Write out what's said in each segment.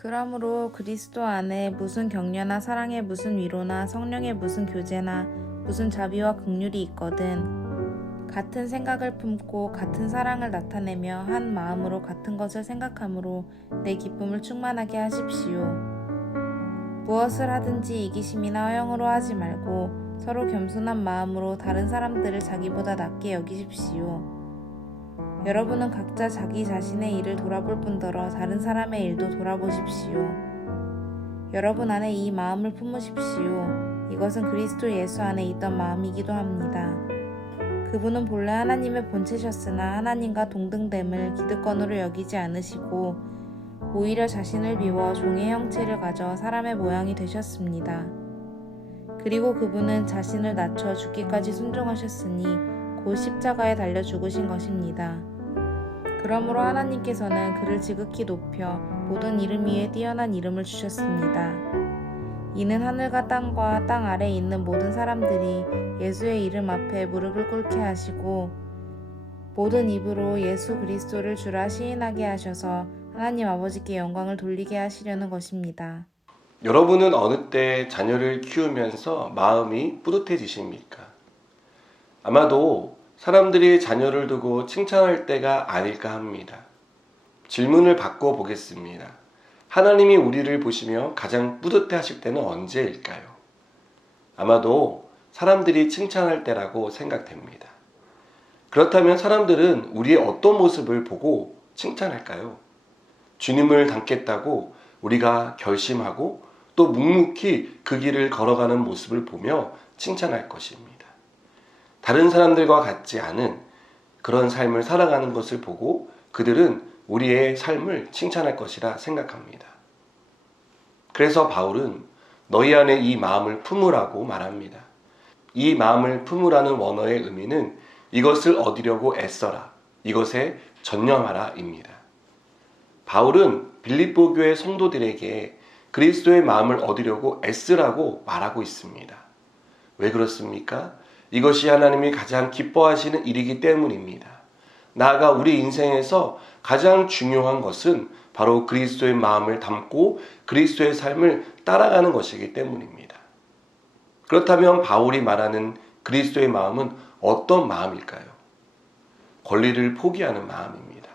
그러므로 그리스도 안에 무슨 격려나 사랑의 무슨 위로나 성령의 무슨 교제나 무슨 자비와 긍휼이 있거든 같은 생각을 품고 같은 사랑을 나타내며 한 마음으로 같은 것을 생각함으로 내 기쁨을 충만하게 하십시오. 무엇을 하든지 이기심이나 허영으로 하지 말고 서로 겸손한 마음으로 다른 사람들을 자기보다 낮게 여기십시오. 여러분은 각자 자기 자신의 일을 돌아볼 뿐더러 다른 사람의 일도 돌아보십시오. 여러분 안에 이 마음을 품으십시오. 이것은 그리스도 예수 안에 있던 마음이기도 합니다. 그분은 본래 하나님의 본체셨으나 하나님과 동등됨을 기득권으로 여기지 않으시고 오히려 자신을 비워 종의 형체를 가져 사람의 모양이 되셨습니다. 그리고 그분은 자신을 낮춰 죽기까지 순종하셨으니 곧 십자가에 달려 죽으신 것입니다. 그러므로 하나님께서는 그를 지극히 높여 모든 이름 위에 뛰어난 이름을 주셨습니다. 이는 하늘과 땅과 땅 아래에 있는 모든 사람들이 예수의 이름 앞에 무릎을 꿇게 하시고 모든 입으로 예수 그리스도를 주라 시인하게 하셔서 하나님 아버지께 영광을 돌리게 하시려는 것입니다. 여러분은 어느 때 자녀를 키우면서 마음이 뿌듯해지십니까? 아마도 사람들이 자녀를 두고 칭찬할 때가 아닐까 합니다. 질문을 바꿔보겠습니다. 하나님이 우리를 보시며 가장 뿌듯해 하실 때는 언제일까요? 아마도 사람들이 칭찬할 때라고 생각됩니다. 그렇다면 사람들은 우리의 어떤 모습을 보고 칭찬할까요? 주님을 닮겠다고 우리가 결심하고 또 묵묵히 그 길을 걸어가는 모습을 보며 칭찬할 것입니다. 다른 사람들과 같지 않은 그런 삶을 살아가는 것을 보고 그들은 우리의 삶을 칭찬할 것이라 생각합니다. 그래서 바울은 너희 안에 이 마음을 품으라고 말합니다. 이 마음을 품으라는 원어의 의미는 이것을 얻으려고 애써라, 이것에 전념하라 입니다. 바울은 빌립보 교회 성도들에게 그리스도의 마음을 얻으려고 애쓰라고 말하고 있습니다. 왜 그렇습니까? 이것이 하나님이 가장 기뻐하시는 일이기 때문입니다. 나아가 우리 인생에서 가장 중요한 것은 바로 그리스도의 마음을 담고 그리스도의 삶을 따라가는 것이기 때문입니다. 그렇다면 바울이 말하는 그리스도의 마음은 어떤 마음일까요? 권리를 포기하는 마음입니다.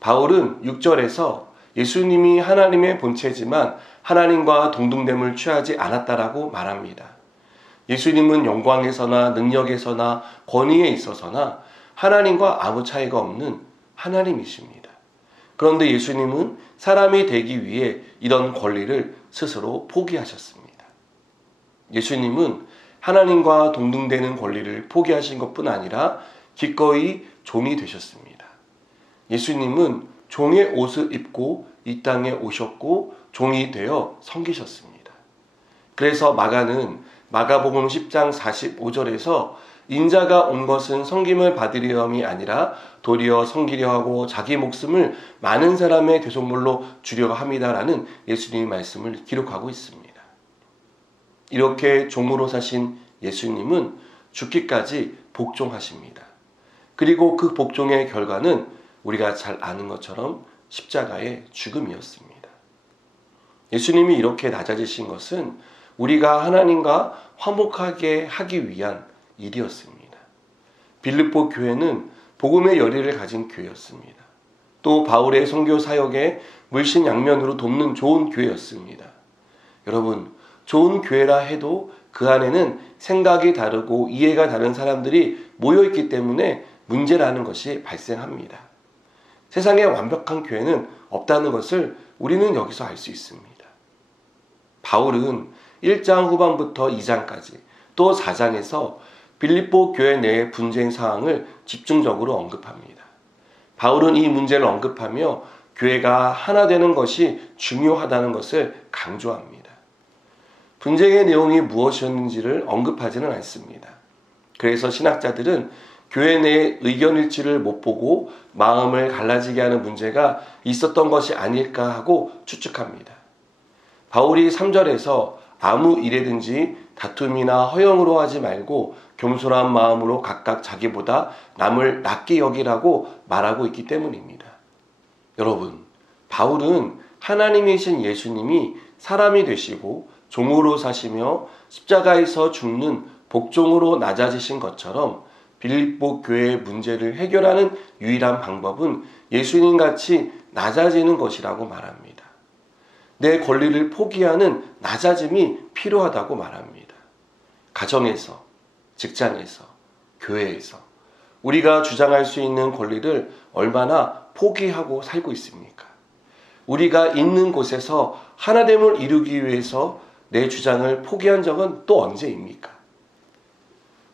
바울은 6절에서 예수님이 하나님의 본체지만 하나님과 동등됨을 취하지 않았다라고 말합니다. 예수님은 영광에서나 능력에서나 권위에 있어서나 하나님과 아무 차이가 없는 하나님이십니다. 그런데 예수님은 사람이 되기 위해 이런 권리를 스스로 포기하셨습니다. 예수님은 하나님과 동등되는 권리를 포기하신 것뿐 아니라 기꺼이 종이 되셨습니다. 예수님은 종의 옷을 입고 이 땅에 오셨고 종이 되어 섬기셨습니다. 그래서 마가는 마가복음 10장 45절에서 인자가 온 것은 섬김을 받으려 함이 아니라 도리어 섬기려 하고 자기 목숨을 많은 사람의 대속물로 주려 함이다라는 예수님의 말씀을 기록하고 있습니다. 이렇게 종으로 사신 예수님은 죽기까지 복종하십니다. 그리고 그 복종의 결과는 우리가 잘 아는 것처럼 십자가의 죽음이었습니다. 예수님이 이렇게 낮아지신 것은 우리가 하나님과 화목하게 하기 위한 일이었습니다. 빌립보 교회는 복음의 열의를 가진 교회였습니다. 또 바울의 선교 사역에 물신양면으로 돕는 좋은 교회였습니다. 여러분, 좋은 교회라 해도 그 안에는 생각이 다르고 이해가 다른 사람들이 모여있기 때문에 문제라는 것이 발생합니다. 세상에 완벽한 교회는 없다는 것을 우리는 여기서 알 수 있습니다. 바울은 1장 후반부터 2장까지 또 4장에서 빌립보 교회 내의 분쟁 사항을 집중적으로 언급합니다. 바울은 이 문제를 언급하며 교회가 하나 되는 것이 중요하다는 것을 강조합니다. 분쟁의 내용이 무엇이었는지를 언급하지는 않습니다. 그래서 신학자들은 교회 내의 의견 일치를 못 보고 마음을 갈라지게 하는 문제가 있었던 것이 아닐까 하고 추측합니다. 바울이 3절에서 아무 일에든지 다툼이나 허영으로 하지 말고 겸손한 마음으로 각각 자기보다 남을 낮게 여기라고 말하고 있기 때문입니다. 여러분, 바울은 하나님이신 예수님이 사람이 되시고 종으로 사시며 십자가에서 죽는 복종으로 낮아지신 것처럼 빌립보 교회의 문제를 해결하는 유일한 방법은 예수님같이 낮아지는 것이라고 말합니다. 내 권리를 포기하는 낮아짐이 필요하다고 말합니다. 가정에서, 직장에서, 교회에서 우리가 주장할 수 있는 권리를 얼마나 포기하고 살고 있습니까? 우리가 있는 곳에서 하나됨을 이루기 위해서 내 주장을 포기한 적은 또 언제입니까?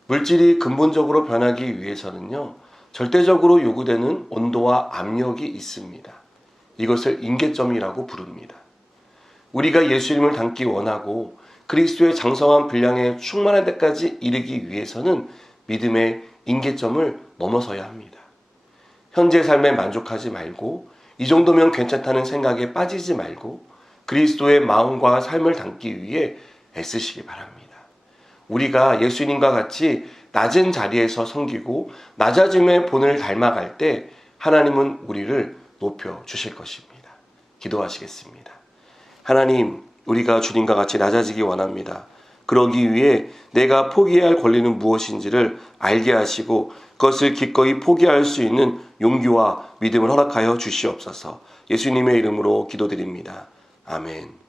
물질이 근본적으로 변하기 위해서는요, 절대적으로 요구되는 온도와 압력이 있습니다. 이것을 임계점이라고 부릅니다. 우리가 예수님을 닮기 원하고 그리스도의 장성한 분량에 충만할 때까지 이르기 위해서는 믿음의 임계점을 넘어서야 합니다. 현재 삶에 만족하지 말고 이 정도면 괜찮다는 생각에 빠지지 말고 그리스도의 마음과 삶을 담기 위해 애쓰시기 바랍니다. 우리가 예수님과 같이 낮은 자리에서 섬기고 낮아짐의 본을 닮아갈 때 하나님은 우리를 높여 주실 것입니다. 기도하시겠습니다. 하나님, 우리가 주님과 같이 낮아지기 원합니다. 그러기 위해 내가 포기해야 할 권리는 무엇인지를 알게 하시고 그것을 기꺼이 포기할 수 있는 용기와 믿음을 허락하여 주시옵소서. 예수님의 이름으로 기도드립니다. 아멘.